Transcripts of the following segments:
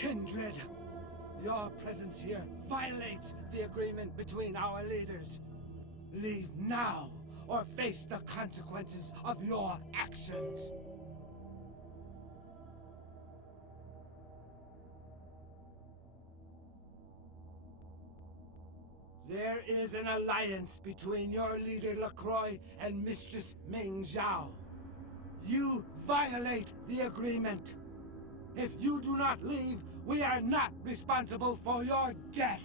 Kindred, your presence here violates the agreement between our leaders. Leave now, or face the consequences of your actions. There is an alliance between your leader LaCroix and Mistress Ming Zhao. You violate the agreement. If you do not leave, we are not responsible for your death.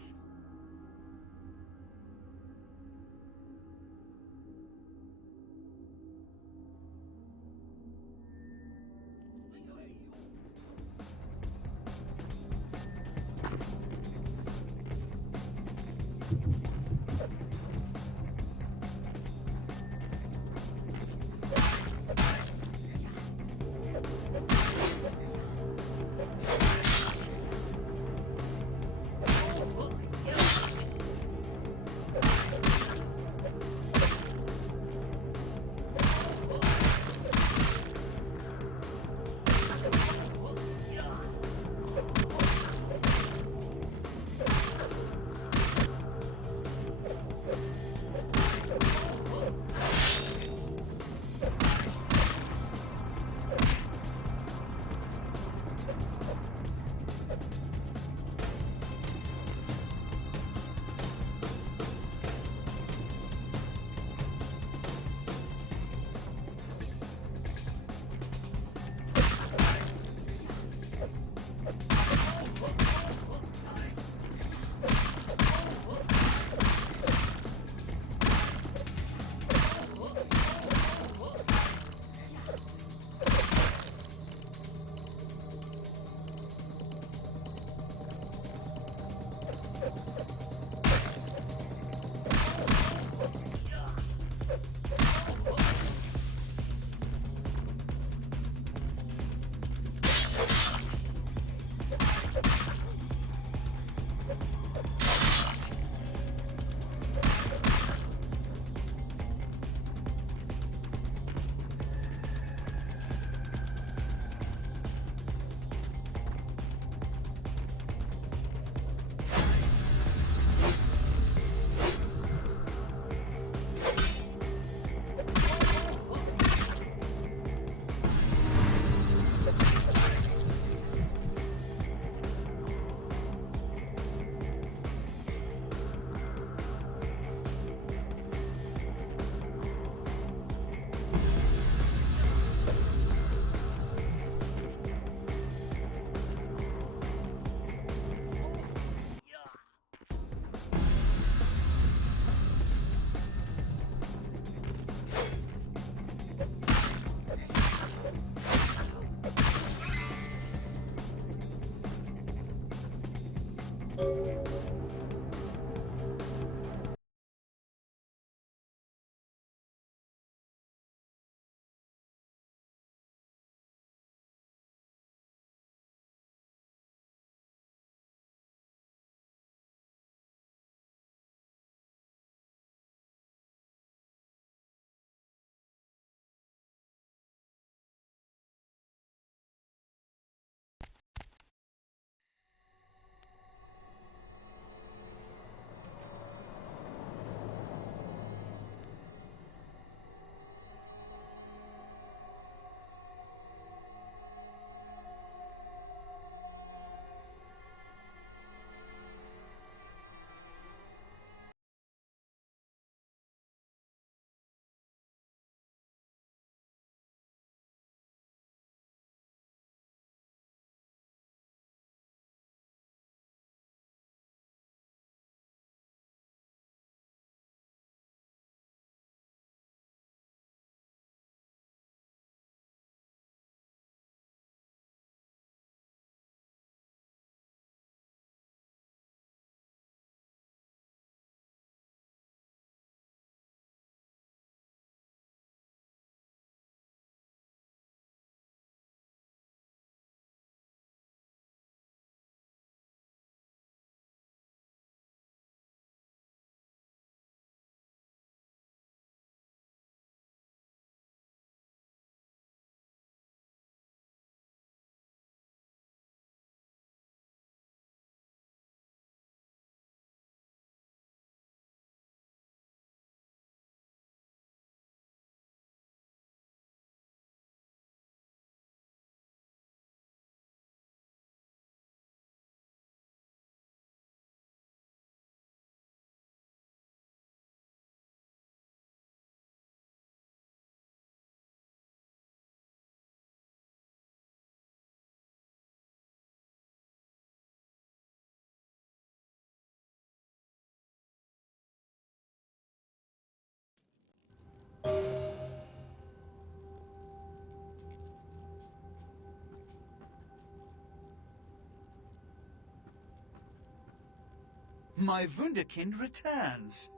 My Wunderkind returns.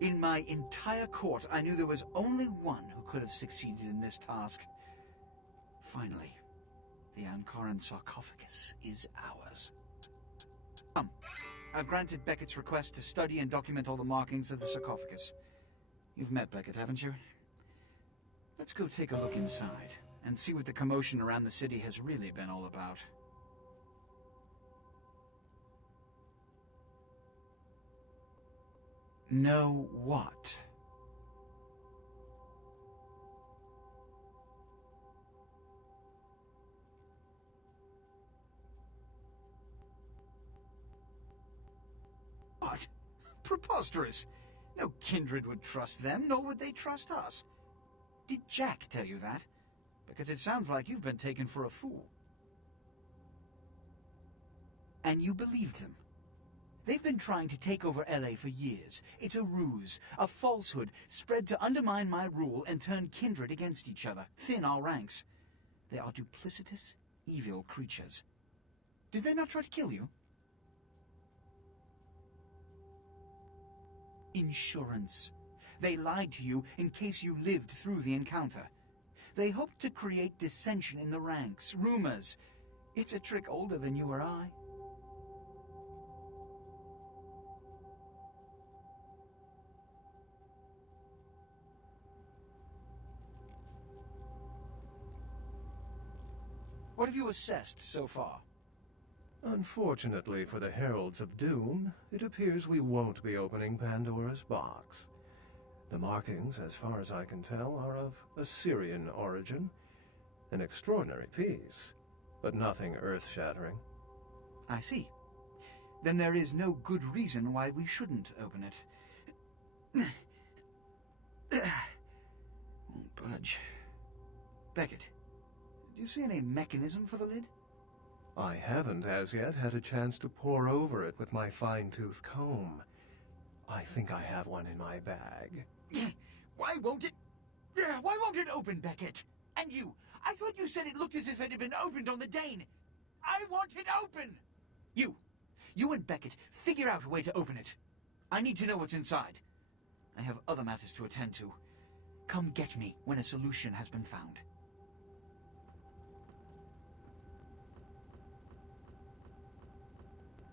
In my entire court, I knew there was only one who could have succeeded in this task. Finally, the Ankaran sarcophagus is ours. Come, I've granted Beckett's request to study and document all the markings of the sarcophagus. You've met Beckett, haven't you? Let's go take a look inside and see what the commotion around the city has really been all about. Know what? What? Preposterous! No kindred would trust them, nor would they trust us. Did Jack tell you that? Because it sounds like you've been taken for a fool. And you believed them? They've been trying to take over LA for years. It's a ruse, a falsehood, spread to undermine my rule and turn kindred against each other, thin our ranks. They are duplicitous, evil creatures. Did they not try to kill you? Insurance. They lied to you in case you lived through the encounter. They hoped to create dissension in the ranks, rumors. It's a trick older than you or I. What have you assessed so far? Unfortunately for the Heralds of Doom, it appears we won't be opening Pandora's box. The markings, as far as I can tell, are of Assyrian origin. An extraordinary piece, but nothing earth-shattering. I see. Then there is no good reason why we shouldn't open it. Won't budge. Beckett, do you see any mechanism for the lid? I haven't as yet had a chance to pore over it with my fine-tooth comb. I think I have one in my bag. Why won't it open, Beckett? And you, I thought you said it looked as if it had been opened on the Dane. I want it open! You and Beckett, figure out a way to open it. I need to know what's inside. I have other matters to attend to. Come get me when a solution has been found.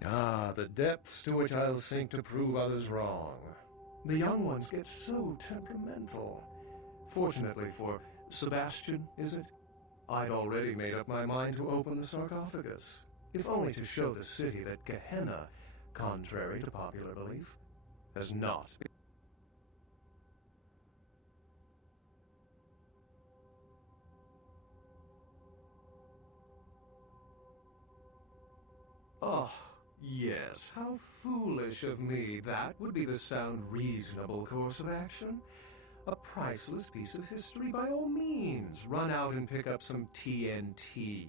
Ah, the depths to which I'll sink to prove others wrong. The young ones get so temperamental. Fortunately for Sebastian, is it? I'd already made up my mind to open the sarcophagus, if only to show the city that Gehenna, contrary to popular belief, has not been. Oh, yes, how foolish of me. That would be the sound, reasonable course of action. A priceless piece of history, by all means. Run out and pick up some TNT.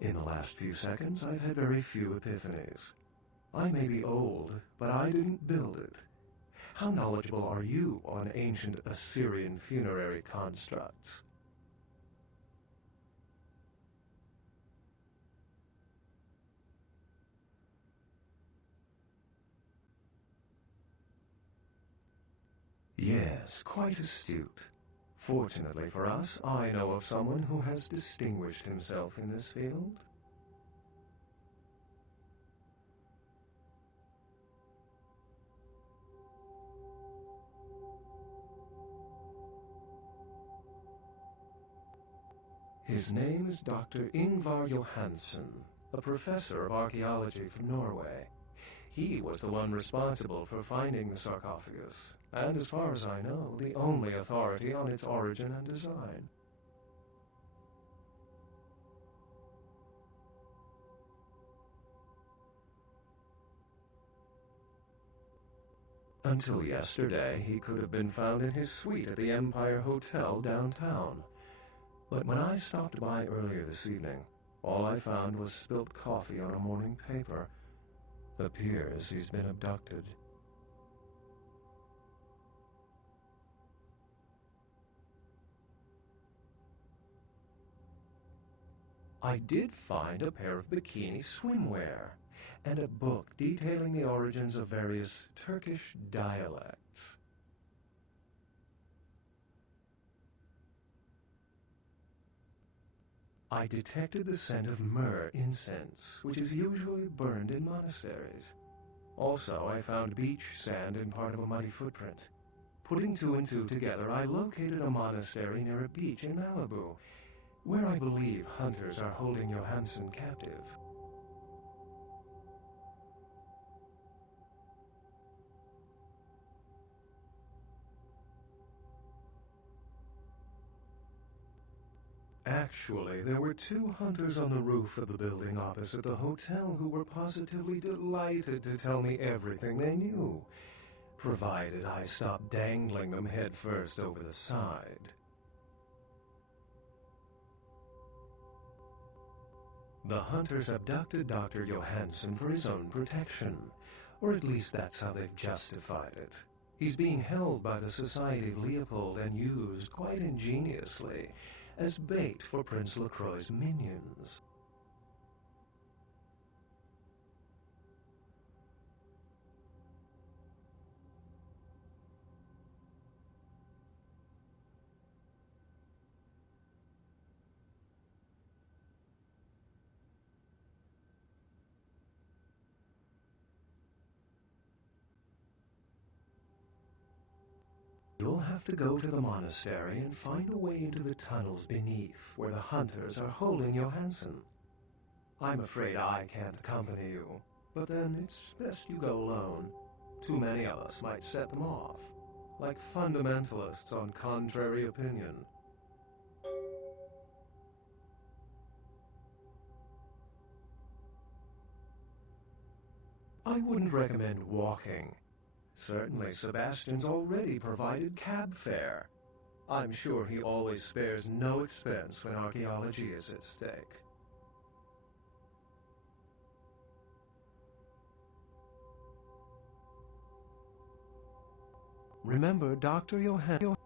In the last few seconds, I've had very few epiphanies. I may be old, but I didn't build it. How knowledgeable are you on ancient Assyrian funerary constructs? Yes, quite astute. Fortunately for us, I know of someone who has distinguished himself in this field. His name is Dr. Ingvar Johansen, a professor of archaeology from Norway. He was the one responsible for finding the sarcophagus, and as far as I know, the only authority on its origin and design. Until yesterday, he could have been found in his suite at the Empire Hotel downtown. But when I stopped by earlier this evening, all I found was spilt coffee on a morning paper. Appears he's been abducted. I did find a pair of bikini swimwear and a book detailing the origins of various Turkish dialects. I detected the scent of myrrh incense, which is usually burned in monasteries. Also, I found beach sand in part of a muddy footprint. Putting two and two together, I located a monastery near a beach in Malibu, where I believe hunters are holding Johansson captive. Actually, there were 2 hunters on the roof of the building opposite the hotel who were positively delighted to tell me everything they knew, provided I stopped dangling them headfirst over the side. The hunters abducted Dr. Johansson for his own protection, or at least that's how they've justified it. He's being held by the Society of Leopold and used, quite ingeniously, as bait for Prince LaCroix's minions. You'll have to go to the monastery and find a way into the tunnels beneath, where the hunters are holding Johansson. I'm afraid I can't accompany you, but then it's best you go alone. Too many of us might set them off, like fundamentalists on contrary opinion. I wouldn't recommend walking. Certainly, Sebastian's already provided cab fare. I'm sure he always spares no expense when archaeology is at stake. Remember, Dr. Johansson